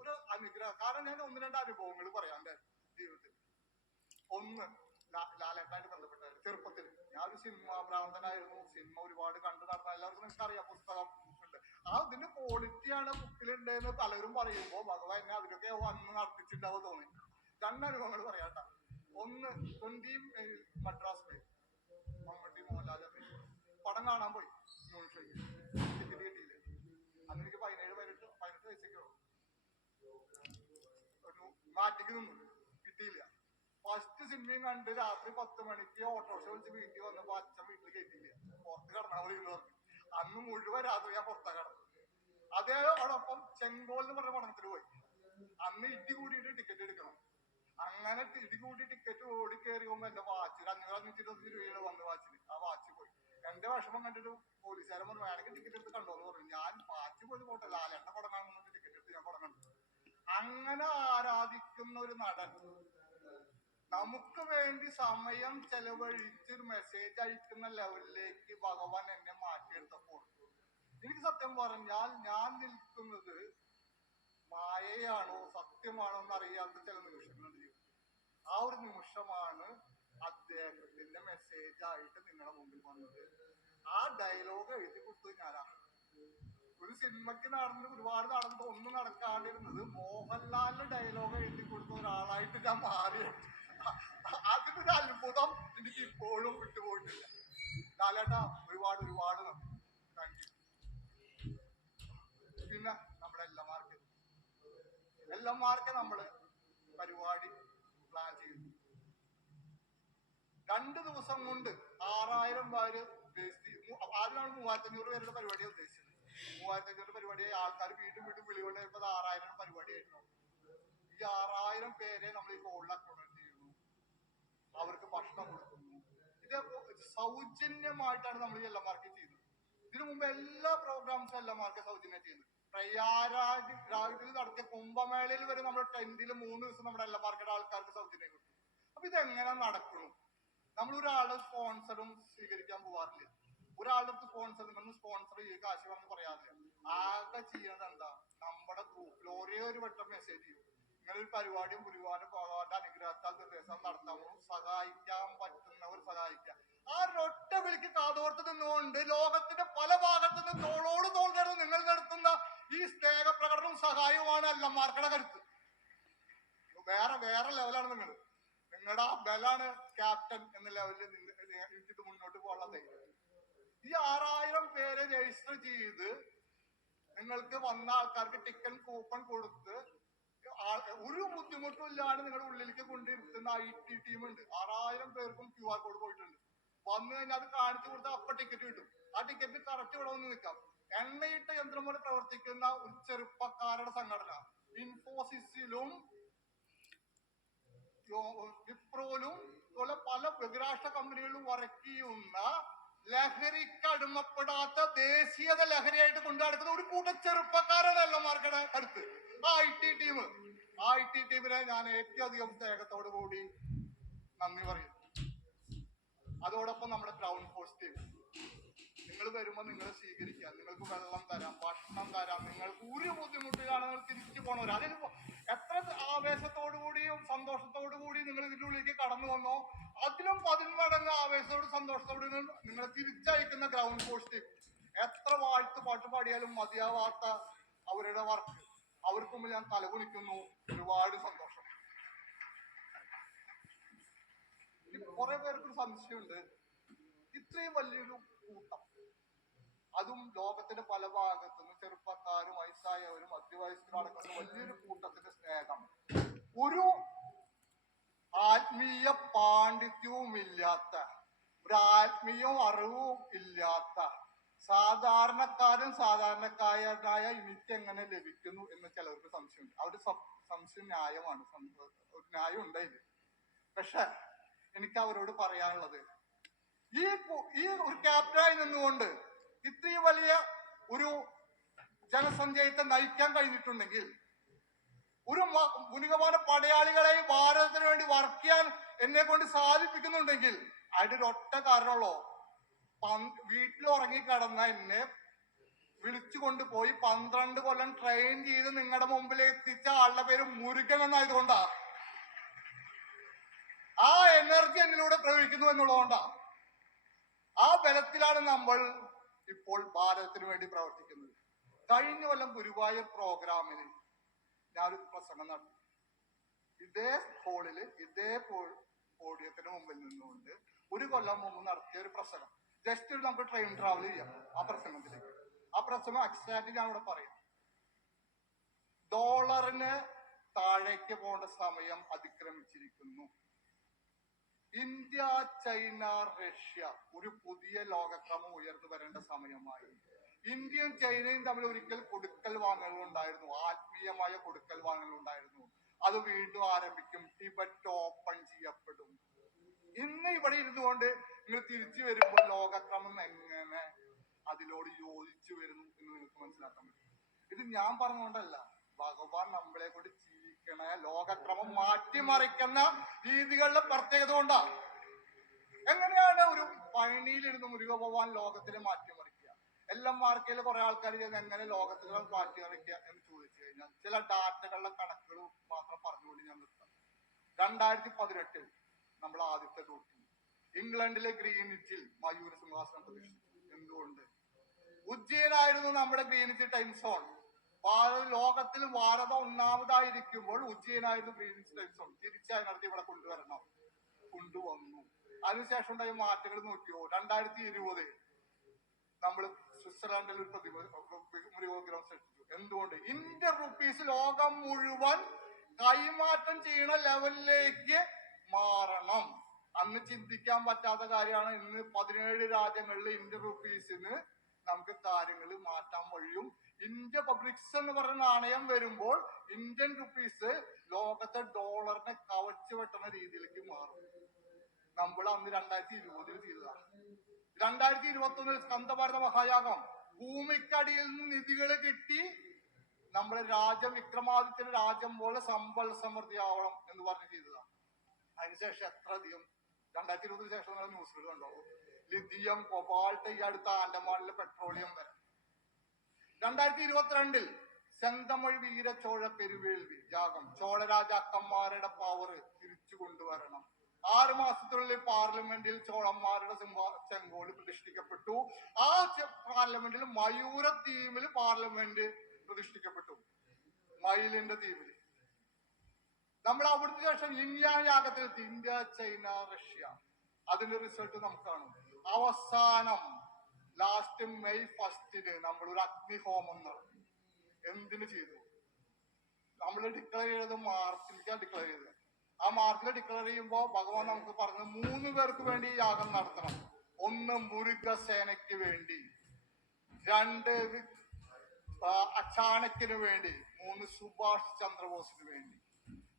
ഒരു അനുഗ്രഹം. കാരണം ഞാൻ ഒന്ന് രണ്ട് അനുഭവങ്ങൾ പറയാം ജീവിതത്തിൽ. ഒന്ന് ലാ- ലാലേട്ടനായിട്ട് ബന്ധപ്പെട്ട ചെറുപ്പത്തിൽ. ഞാൻ ഒരു സിനിമ ഭ്രാന്തനായിരുന്നു. സിനിമ ഒരുപാട് കണ്ടു നടന്ന എല്ലാവർക്കും നിങ്ങൾക്ക് അറിയാം പുസ്തകം ഉണ്ട്. ആ ഇതിന്റെ ക്വാളിറ്റിയാണ് ബുക്കിലുണ്ടെന്ന് പലരും പറയുമ്പോൾ ഭഗവാൻ എന്നെ അതിലൊക്കെ വന്ന് നടത്തിച്ചിട്ടുണ്ടാവും തോന്നി. രണ്ട് അനുഭവങ്ങൾ പറയാട്ടാ ഒന്ന് ട്വന്റി മദ്രാസ് മമ്മൂട്ടി മോഹൻലാൽ പടം കാണാൻ പോയി. ടിക്കറ്റ് കിട്ടിയില്ല അന്ന് എനിക്ക് പതിനേഴ് പതിനെട്ട് പതിനെട്ട് ഉള്ളൂ ഒരു മാറ്റിക്ക് നിന്നു ഫസ്റ്റ് സിനിമയും കണ്ട് രാത്രി പത്ത് മണിക്ക് ഓട്ടോറിക്ഷ വിളിച്ച് വീട്ടിൽ വന്നപ്പോ അച്ഛൻ വീട്ടിൽ കയറ്റിയില്ല പുറത്ത് കിടന്നാൽ മതി എന്ന് പറഞ്ഞു. അന്ന് മുഴുവൻ രാത്രി ഞാൻ പുറത്താ കടന്നു അതേ അതോടൊപ്പം ചെങ്കോൽ എന്ന് പറഞ്ഞ പഠനത്തിൽ പോയി. അന്ന് ഇടി കൂടിയിട്ട് ടിക്കറ്റ് എടുക്കണം. അങ്ങനെ ഇടി കൂടി ടിക്കറ്റ് ഓടി കയറി പോകുമ്പോ എന്റെ വാച്ചിൽ അഞ്ഞൂറ് അഞ്ഞൂറ്റി ഇരുപത്തി രൂപയുടെ വന്ന് വാച്ചിൽ ആ വാച്ച് പോയി. എന്റെ വിഷമം കണ്ടിട്ട് പോലീസുകാരൻ പറഞ്ഞു വേണമെങ്കിൽ ടിക്കറ്റ് എടുത്ത് കണ്ടോന്ന് പറഞ്ഞു. ഞാൻ പാട്ട് പോയി പോട്ടെ ലാലേട്ട പടം കാണുന്നുണ്ട് ടിക്കറ്റ് എടുത്ത് ഞാൻ പടം കണ്ടു അങ്ങനെ ആരാധിക്കുന്ന ഒരു നടൻ നമുക്ക് വേണ്ടി സമയം ചെലവഴിച്ച് മെസ്സേജ് അയക്കുന്ന ലെവലിലേക്ക് ഭഗവാൻ എന്നെ മാറ്റിയെടുത്തപ്പോൾ എനിക്ക് സത്യം പറഞ്ഞാൽ ഞാൻ നിൽക്കുന്നത് മായയാണോ സത്യമാണോ എന്ന് അറിയാത്ത ചില നിമിഷങ്ങളുണ്ട്. ആ ഒരു നിമിഷമാണ് അദ്ദേഹത്തിന്റെ മെസ്സേജ് ആയിട്ട് നിങ്ങളുടെ മുമ്പിൽ വന്നത്. ആ ഡയലോഗ് എഴുതി കൊടുത്തത് ഞാനാണ് ഒരു സിനിമയ്ക്ക് നടന്ന് ഒരുപാട് നടന്നത് ഒന്നും നടക്കാണ്ടിരുന്നത് മോഹൻലാലിന്റെ ഡയലോഗ് എഴുതി കൊടുത്ത ഒരാളായിട്ട് ഞാൻ മാറി അതിനൊരു അത്ഭുതം എനിക്ക് ഇപ്പോഴും വിട്ടുപോയിട്ടില്ല. ലാലേട്ടാ ഒരുപാട് ഒരുപാട് നന്ദി. താങ്ക് യു പിന്നെ നമ്മുടെ എല്ലാമാർക്ക്. എല്ലാമാർക്ക് നമ്മൾ പരിപാടി പ്ലാൻ ചെയ്തു രണ്ട് ദിവസം കൊണ്ട് ആറായിരം പേര് ആദ്യമാണ് മൂവായിരത്തി അഞ്ഞൂറ് പേരുടെ പരിപാടിയാണ് ഉദ്ദേശിച്ചത്. മൂവായിരത്തി അഞ്ഞൂറ് പരിപാടിയായി ആൾക്കാർ വീണ്ടും വീണ്ടും വിളികൊണ്ട് വരുമ്പോൾ ആറായിരം പരിപാടിയായിരുന്നു. ഈ ആറായിരം പേരെ നമ്മൾ ഈ കോളിൽ അക്കോമഡേറ്റ് ചെയ്യുന്നു. അവർക്ക് ഭക്ഷണം കൊടുക്കുന്നു. ഇത് സൗജന്യമായിട്ടാണ് നമ്മൾ ഈ എല്ലാമാർക്കും ചെയ്യുന്നത്. ഇതിനു മുമ്പ് എല്ലാ പ്രോഗ്രാംസും എല്ലാമാർക്കും സൗജന്യമായി ചെയ്യുന്നത്. പ്രയാരാജ് രാജ്യത്തിൽ നടത്തിയ കുംഭമേളയിൽ വരെ നമ്മുടെ ടെന്റിൽ മൂന്ന് ദിവസം നമ്മുടെ എല്ലാമാർക്കും ആൾക്കാർക്ക് സൗജന്യം കൊടുത്തു. അപ്പൊ ഇതെങ്ങനെ നടക്കുന്നു? നമ്മൾ ഒരാളുടെ സ്പോൺസറും സ്വീകരിക്കാൻ പോവാറില്ല. ഒരാളുടെ അടുത്ത് സ്പോൺസർ നിങ്ങൾ സ്പോൺസർ ചെയ്യുക കാശ് വേണമെന്ന് പറയാറില്ല. ആകെ ചെയ്യുന്നത് എന്താ? നമ്മുടെ ഗ്രൂപ്പിൽ ഒരേ ഒരു വട്ടം മെസ്സേജ് ചെയ്യും. ഇങ്ങനൊരു പരിപാടിയും ഗുരുവാനും ഭഗവാന്റെ അനുഗ്രഹത്താൽ നിർദ്ദേശം നടത്താമോ സഹായിക്കാൻ പറ്റുന്നവർ സഹായിക്കാം ആ ഒരൊറ്റ വിളിക്ക് കാതോർത്ത് നിന്നുകൊണ്ട് ലോകത്തിന്റെ പല ഭാഗത്തു നിന്ന് തോളോട് തോൾ ചേർന്ന് നിങ്ങൾ നടത്തുന്ന ഈ സ്നേഹപ്രകടനവും സഹായവുമാണ് അല്ലമാർക്കടെ കരുത്ത്. വേറെ വേറെ ലെവലാണ് നിങ്ങൾ നിങ്ങളുടെ ആ ബലാണ് ക്യാപ്റ്റൻ എന്ന ലെവലിൽ എനിക്കിത് മുന്നോട്ട് പോകാനുള്ളത് ഈ ആറായിരം പേരെ രജിസ്റ്റർ ചെയ്ത് നിങ്ങൾക്ക് വന്ന ആൾക്കാർക്ക് ടിക്കറ്റ് കൂപ്പൺ കൊടുത്ത് ഒരു ബുദ്ധിമുട്ടും ഇല്ലാണ്ട് നിങ്ങളുടെ ഉള്ളിലേക്ക് കൊണ്ടിരുത്തുന്ന ഐ ടി ടീം ഉണ്ട്. ആറായിരം പേർക്കും ക്യു ആർ കോഡ് പോയിട്ടുണ്ട്. വന്നു കഴിഞ്ഞാൽ അത് കാണിച്ചു കൊടുത്താൽ അപ്പൊ ടിക്കറ്റ് കിട്ടും. ആ ടിക്കറ്റ് കറക്റ്റ് ഇവിടെ വന്ന് നിൽക്കാം. എണ്ണയിട്ട യന്ത്രം പോലെ പ്രവർത്തിക്കുന്ന ഒരു ചെറുപ്പക്കാരുടെ സംഘടന ഇൻഫോസിസിലും യോ- വിപ്രോയിലും പോലെ പല ബഹിരാഷ്ട്ര കമ്പനികളിലും വർക്ക് ചെയ്യുന്ന ലഹരിക്ക് അടിമപ്പെടാത്ത ദേശീയത ലഹരിയായിട്ട് കൊണ്ടു നടക്കുന്ന ഒരു കൂട്ടം ചെറുപ്പക്കാരനല്ല മാർക്കടെ അടുത്ത്. ആ ഐ ടി ടീം. ആ ഐ ടി ടീമിനെ ഞാൻ ഏറ്റവും അധികം സ്നേഹത്തോടു കൂടി നന്ദി പറയുന്നു അതോടൊപ്പം നമ്മുടെ ഗ്രൗണ്ട് ഫോഴ്സ് ടീം നിങ്ങൾ വരുമ്പോൾ നിങ്ങളെ സ്വീകരിക്കുക നിങ്ങൾക്ക് വെള്ളം തരാം ഭക്ഷണം തരാം. നിങ്ങൾക്ക് ഒരു ബുദ്ധിമുട്ട് കാണാൻ തിരിച്ചു പോണവർ അതിന് കടന്നു വന്നോ അതിലും പതിന്മടങ്ങ് ആവേശത്തോടും സന്തോഷത്തോടും നിങ്ങളെ തിരിച്ചയക്കുന്ന ഗ്രൗണ്ട് ഫോഴ്സ് എത്ര വാഴ്ത്ത് പാട്ട് പാടിയാലും മതിയാവാത്ത അവരുടെ വർക്ക് അവർക്ക് മുമ്പിൽ ഞാൻ തലകുണിക്കുന്നു ഒരുപാട് സന്തോഷം. കുറെ പേർക്കൊരു സംശയമുണ്ട്. ഇത്രയും വലിയൊരു കൂട്ടം. അതും ലോകത്തിന്റെ പല ഭാഗത്തു ചെറുപ്പക്കാരും വയസ്സായവരും മധ്യവയസ്കരും അടക്കുന്ന വലിയൊരു കൂട്ടത്തിന്റെ സ്നേഹം. ഒരു ആത്മീയ പാണ്ഡിത്യവും ഇല്ലാത്ത ഒരു ആത്മീയ അറിവും ഇല്ലാത്ത സാധാരണക്കാരൻ സാധാരണക്കാരനായ എനിക്ക് എങ്ങനെ ലഭിക്കുന്നു എന്ന് ചിലർക്ക് സംശയമുണ്ട്. ആ ഒരു സംശയം ന്യായമാണ്. ഒരു ന്യായം ഉണ്ടായില്ല പക്ഷെ എനിക്ക് അവരോട് പറയാനുള്ളത് ഈ ഈ ഒരു ക്യാപ്റ്റനായി നിന്നുകൊണ്ട് ഇത്രയും വലിയ ഒരു ജനസഞ്ചയത്തെ നയിക്കാൻ കഴിഞ്ഞിട്ടുണ്ടെങ്കിൽ ഒരു മുനികമാന പടയാളികളെ ഭാരതത്തിന് വേണ്ടി വർക്ക് ചെയ്യാൻ എന്നെ കൊണ്ട് സാധിപ്പിക്കുന്നുണ്ടെങ്കിൽ അതിന്റെ ഒരു ഒറ്റ കാരണമുള്ളോ? വീട്ടിൽ വീട്ടിൽ ഉറങ്ങിക്കിടന്ന എന്നെ വിളിച്ചു കൊണ്ടുപോയി പന്ത്രണ്ട് കൊല്ലം ട്രെയിൻ ചെയ്ത് നിങ്ങളുടെ മുമ്പിൽ എത്തിച്ച ആളുടെ പേര് മുരുകൻ എന്നായതുകൊണ്ടാ. ആ എനർജി എന്നിലൂടെ പ്രവഹിക്കുന്നു എന്നുള്ളതുകൊണ്ടാ. ആ ബലത്തിലാണ് നമ്മൾ ഇപ്പോൾ ഭാരതത്തിന് വേണ്ടി പ്രവർത്തിക്കുന്നത്. കഴിഞ്ഞ കൊല്ലം ഗുരുവായൂർ പ്രോഗ്രാമിന് ഞാനൊരു പ്രസംഗം നടത്തി. ഇതേ ഹോളിൽ ഇതേ പോഡിയത്തിന് മുമ്പിൽ നിന്നുകൊണ്ട് ഒരു കൊല്ലം മുമ്പ് നടത്തിയ ഒരു പ്രസംഗം. ജസ്റ്റ് നമുക്ക് ട്രെയിൻ ട്രാവൽ ചെയ്യാം ആ പ്രസംഗത്തിലേക്ക്. ആ പ്രസംഗം എക്സാക്ട് ഞാൻ ഇവിടെ പറയാം. ഡോളറിന് താഴേക്ക് പോകേണ്ട സമയം അതിക്രമിച്ചിരിക്കുന്നു. ഇന്ത്യ ചൈന റഷ്യ ഒരു പുതിയ ലോകക്രമം ഉയർന്നു വരേണ്ട സമയമായി. ഇന്ത്യയും ചൈനയും തമ്മിൽ ഒരിക്കൽ കൊടുക്കൽ വാങ്ങലുകൾ ഉണ്ടായിരുന്നു. ആത്മീയമായ കൊടുക്കൽ വാങ്ങലുകൾ ഉണ്ടായിരുന്നു. അത് വീണ്ടും ആരംഭിക്കും. ടിബറ്റ് ഓപ്പൺ ചെയ്യപ്പെടും. ഇന്ന് ഇവിടെ ഇരുന്നു കൊണ്ട് നിങ്ങൾ തിരിച്ചു വരുമ്പോൾ ലോകക്രമം എങ്ങനെ അതിനോട് യോജിച്ചു വരുന്നു എന്ന് നിങ്ങൾക്ക് മനസ്സിലാക്കാൻ പറ്റും. ഇത് ഞാൻ പറഞ്ഞുകൊണ്ടല്ല. ഭഗവാൻ നമ്മളെ കൊണ്ട് ജീവിക്കണ ലോകക്രമം മാറ്റിമറിക്കുന്ന രീതികളുടെ പ്രത്യേകത കൊണ്ടാണ് എങ്ങനെയാണ് ഒരു പഴനിയിലിരുന്ന് മുരുക ഭഗവാൻ ലോകത്തിനെ മാറ്റിമറിക്കുക എല്ലാം മാർക്കയിൽ കുറെ ആൾക്കാർ ചെയ്ത് എങ്ങനെ ലോകത്തിനെ മാറ്റിമറിക്കുക എന്ന് ചോദിച്ചു കഴിഞ്ഞാൽ ചില ഡാറ്റകളുടെ കണക്കുകൾ മാത്രം പറഞ്ഞുകൊണ്ട് ഞാൻ നിർത്താം. രണ്ടായിരത്തി പതിനെട്ടിൽ നമ്മൾ ആദ്യത്തെ തോറ്റി ഇംഗ്ലണ്ടിലെ ഗ്രീനിറ്റിൽ മയൂര സിംഹാസനം പ്രതിഷ്ഠിച്ചു. എന്തുകൊണ്ട്? ഉജ്ജയിനായിരുന്നു നമ്മുടെ ഗ്രീനിച്ച് ടൈം സോൺ ഭാരത ലോകത്തിൽ ഭാരതം ഒന്നാമതായിരിക്കുമ്പോൾ ഉജ്ജയിനായിരുന്നു ഗ്രീനിച്ച് ടൈം സോൺ തിരിച്ചതിനടുത്ത് ഇവിടെ കൊണ്ടുവരണം. കൊണ്ടുവന്നു. അതിനുശേഷം ഉണ്ടായ മാറ്റങ്ങൾ നോക്കിയോ? രണ്ടായിരത്തി ഇരുപത് നമ്മൾ സ്വിറ്റ്സർലാൻഡിൽ ഒരു പ്രതിമ മൃഗോഗ്രം സൃഷ്ടിച്ചു. എന്തുകൊണ്ട്? ഇന്ത്യൻ റുപ്പീസ് ലോകം മുഴുവൻ കൈമാറ്റം ചെയ്യുന്ന ലെവലിലേക്ക് മാറണം. അന്ന് ചിന്തിക്കാൻ പറ്റാത്ത കാര്യമാണ്. ഇന്ന് പതിനേഴ് രാജ്യങ്ങളിൽ ഇന്ത്യൻ റുപ്പീസിന് നമുക്ക് കാര്യങ്ങൾ മാറ്റാൻ കഴിയും. ഇന്ത്യ പബ്ലിക്സ് എന്ന് പറയുന്ന നാണയം വരുമ്പോൾ ഇന്ത്യൻ റുപ്പീസ് ലോകത്തെ ഡോളറിനെ കവച്ചു വെട്ടുന്ന രീതിയിലേക്ക് മാറും. നമ്മൾ അന്ന് രണ്ടായിരത്തി ഇരുപതിൽ ചെയ്തതാണ്. രണ്ടായിരത്തി ഇരുപത്തി ഒന്നിൽ സ്കന്ദഭാരത മഹായാഗം. ഭൂമിക്കടിയിൽ നിന്ന് നിധികൾ കിട്ടി. നമ്മുടെ രാജ്യം വിക്രമാദിത്യന്റെ രാജ്യം പോലെ സമ്പൽ സമൃദ്ധി സമൃദ്ധിയാവണം എന്ന് പറഞ്ഞ് ചെയ്തതാണ്. അതിനുശേഷം എത്ര അധികം രണ്ടായിരത്തി ഇരുപതിന് ശേഷം നമ്മുടെ ന്യൂസുകൾ കണ്ടോ? ലിഥിയം കൊബാൾട്ട് ഈ അടുത്ത ആൻഡമാനിലെ പെട്രോളിയം വരെ. രണ്ടായിരത്തി ഇരുപത്തിരണ്ടിൽ ചെന്തമഴി വീരച്ചോഴ പെരുവേൽവി യാഗം. ചോഴ രാജാക്കന്മാരുടെ പവർ തിരിച്ചു കൊണ്ടുവരണം. ആറ് മാസത്തിനുള്ളിൽ പാർലമെന്റിൽ ചോളന്മാരുടെ സിംഹാസനം ചെങ്കോൽ പ്രതിഷ്ഠിക്കപ്പെട്ടു. ആ പാർലമെന്റിൽ മയൂര തീമിൽ പാർലമെന്റ് പ്രതിഷ്ഠിക്കപ്പെട്ടു. മയിലിന്റെ തീമിൽ. നമ്മൾ അവിടുത്തെ ശേഷം ഇന്ത്യ യാഗത്തിലെത്തി ഇന്ത്യ ചൈന റഷ്യ. അതിന്റെ റിസൾട്ട് നമുക്ക് കാണും. അവസാനം ലാസ്റ്റ് മെയ് ഫസ്റ്റിന് നമ്മൾ ഒരു അഗ്നിഹോമം നടത്തി എന്തിനു ചെയ്തു? നമ്മൾ ഡിക്ലെയർ ചെയ്തത് മാർച്ചിലേക്കാണ് ഡിക്ലെയർ ചെയ്തത്. ആ മാർക്കിൽ ഡിക്ലെയർ ചെയ്യുമ്പോൾ ഭഗവാൻ നമുക്ക് പറഞ്ഞു മൂന്ന് പേർക്ക് വേണ്ടി യാഗം നടത്തണം. ഒന്ന് മുരുകസേനയ്ക്ക് വേണ്ടി രണ്ട് അച്ചാണക്കിന് വേണ്ടി മൂന്ന് സുഭാഷ് ചന്ദ്രബോസിന് വേണ്ടി.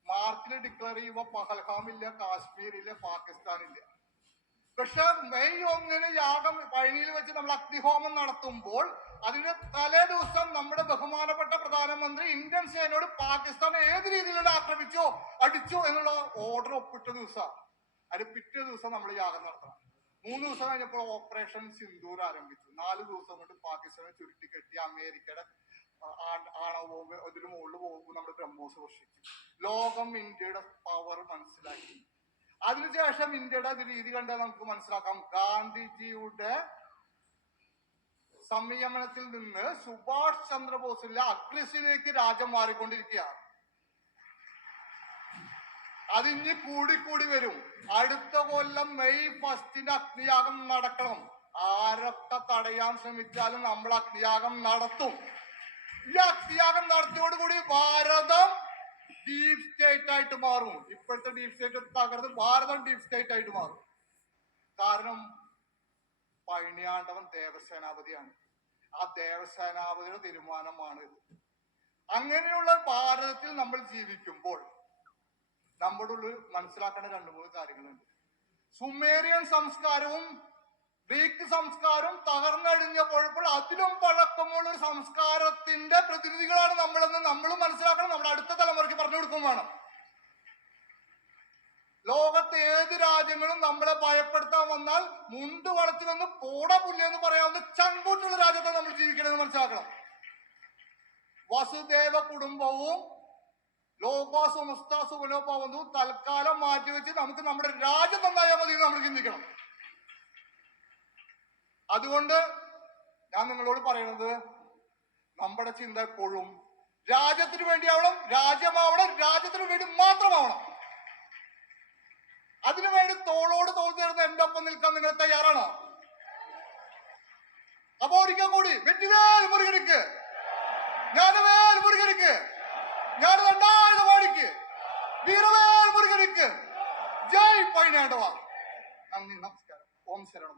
മാർച്ചിൽ ഡിക്ലെയർ ചെയ്യുമ്പോൾ പഹൽഗാമില്ല കാശ്മീരില്ല പാകിസ്ഥാനില്ല. പക്ഷെ മെയ് ഒന്നിന് യാഗം പഴനിയിൽ വെച്ച് നമ്മൾ അഗ്നിഹോമം നടത്തുമ്പോൾ അതിന്റെ തലേ ദിവസം നമ്മുടെ ബഹുമാനപ്പെട്ട പ്രധാനമന്ത്രി ഇന്ത്യൻ സേനയോട് പാകിസ്ഥാൻ ഏത് രീതിയിലൂടെ ആക്രമിച്ചോ അടിച്ചോ എന്നുള്ള ഓർഡർ ഒപ്പിട്ട ദിവസം അത് പിറ്റേ ദിവസം നമ്മൾ യാഗം നടത്തണം. മൂന്ന് ദിവസം കഴിഞ്ഞപ്പോൾ ഓപ്പറേഷൻ സിന്ദൂർ ആരംഭിച്ചു. നാല് ദിവസം കൊണ്ട് പാകിസ്ഥാനെ ചുരുട്ടിക്കെട്ടി അമേരിക്കയുടെ ആണവ അതിന് മുകളിൽ പോകുമ്പോൾ നമ്മുടെ ബ്രഹ്മോസ് വർഷിച്ചു ലോകം ഇന്ത്യയുടെ പവർ മനസ്സിലാക്കി. അതിനുശേഷം ഇന്ത്യയുടെ രീതി കണ്ടാൽ നമുക്ക് മനസ്സിലാക്കാം. ഗാന്ധിജിയുടെ സംയമനത്തിൽ നിന്ന് സുഭാഷ് ചന്ദ്രബോസിന്റെ അഗ്രസിലേക്ക് രാജ്യം മാറിക്കൊണ്ടിരിക്കുകയാണ്. അതിഞ്ഞ് കൂടിക്കൂടി വരും. അടുത്ത കൊല്ലം മെയ് ഫസ്റ്റിന് അഗ്നിയാഗം നടക്കണം. ആരൊക്കെ തടയാൻ ശ്രമിച്ചാലും നമ്മൾ അഗ്നിയാഗം നടത്തും. ഈ അഗ്നിയാഗം നടത്തിയോടുകൂടി ഭാരതം ഡീപ് സ്റ്റേറ്റ് ആയിട്ട് മാറും. ഇപ്പോഴത്തെ ഡീപ് സ്റ്റേറ്റ് തകർന്ന് ഭാരതം ഡീപ് സ്റ്റേറ്റ് ആയിട്ട് മാറും. കാരണം പഴനിയാണ്ടവൻ ദേവസേനാപതിയാണ്. ആ ദേവസേനാപതിയുടെ തീരുമാനമാണ് ഇത്. അങ്ങനെയുള്ള ഭാരതത്തിൽ നമ്മൾ ജീവിക്കുമ്പോൾ നമ്മുടെ ഉള്ളിൽ മനസ്സിലാക്കേണ്ട രണ്ടു മൂന്ന് കാര്യങ്ങളുണ്ട്. സുമേറിയൻ സംസ്കാരവും ഗ്രീക്ക് സംസ്കാരവും തകർന്നടിഞ്ഞപ്പോഴപ്പോൾ അതിലും പഴക്കമുള്ള ഒരു സംസ്കാരത്തിന്റെ പ്രതിനിധികളാണ് നമ്മളെന്ന് നമ്മൾ മനസ്സിലാക്കണം. നമ്മുടെ അടുത്ത തലമുറയ്ക്ക് പറഞ്ഞു കൊടുക്കും വേണം. ലോകത്തെ ഏത് രാജ്യങ്ങളും നമ്മളെ മുണ്ട് വളച്ചു വന്ന് പോട പുല്ല് എന്ന് പറയാവുന്ന ചങ്കൂറ്റുള്ള രാജ്യത്താണ് നമ്മൾ ജീവിക്കണമെന്ന് മനസ്സിലാക്കണം. വസുദേവ കുടുംബവും മുസ്താസുബലോപാവുന്നതും തൽക്കാലം മാറ്റിവെച്ച് നമുക്ക് നമ്മുടെ രാജ്യം നന്നായാൽ മതി നമ്മൾ ചിന്തിക്കണം. അതുകൊണ്ട് ഞാൻ നിങ്ങളോട് പറയുന്നത് നമ്മുടെ ചിന്ത എപ്പോഴും രാജ്യത്തിന് വേണ്ടിയാവണം രാജ്യമാവണം രാജ്യത്തിന് വേണ്ടി മാത്രമാവണം. അതിനു വേണ്ടി തോളോട് തോൾ ചേർന്ന് എന്റെ ഒപ്പം നിൽക്കാൻ നിങ്ങൾ തയ്യാറാണോ? അപ്പൊ ഒരിക്കൽ കൂടി വെറ്റിവേൽ മുരുകനിക്ക് ജ്ഞാനവേൽ മുരുകനിക്ക് ഞാൻ രണ്ടായിരം പാടിക്ക് വീരവേൽ മുരുകനിക്ക് ജയ് പൈനാണ്ടവാ നന്ദി നമസ്കാരം. ഓം ശരണം